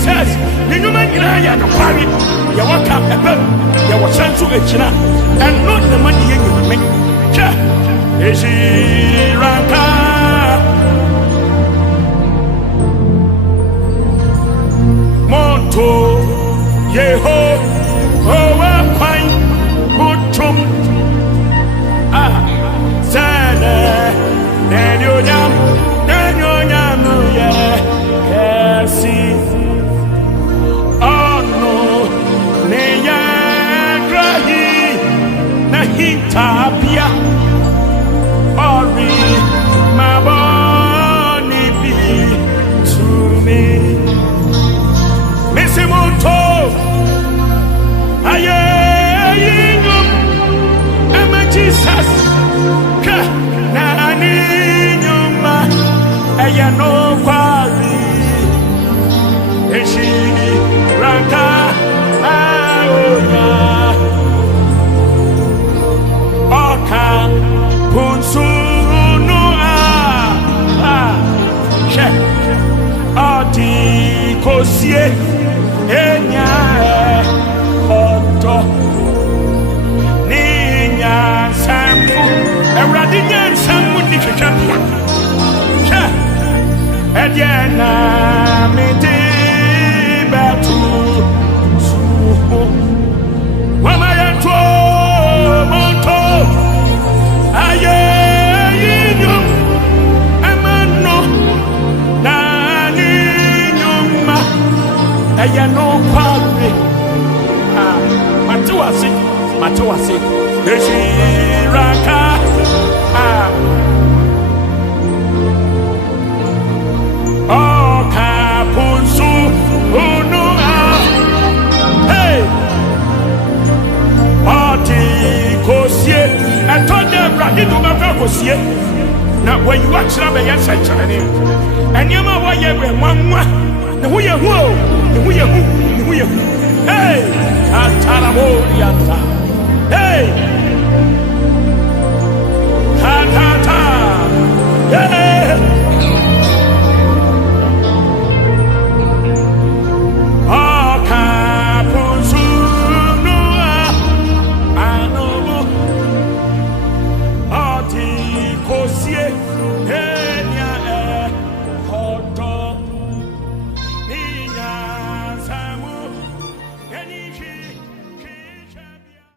Jesus, the human ya no kwari ya waka ebe ya wachantu echina and not the money you make. Cha NHYIRA Monto Yeho Owa Kwai Mutum Zane Nenyonyam yeah Kasi Ono Neyagrahi Nahitapia Ori Maboni Bi to me Misimonto Aye Ingum Ema Jesus Ka Nani Nyuma Aya no Kwari NHYIRA Aonya Oka Punsunu She Odi Kosie Enya Odo Ninya Sambu Eradinya Sambu Nikikapia She Ediana Midi Batu Suho Wamayanto Monto Aye Yum Amano Nani Nyuma Aya no Kwari Matuasi NHYIRA Oka Punsu Unua Hey Oti Kosie I told them Rahidu Baka Kosie now when you watch that be yes and you know why you one the who you hey Kataraborianta hey ha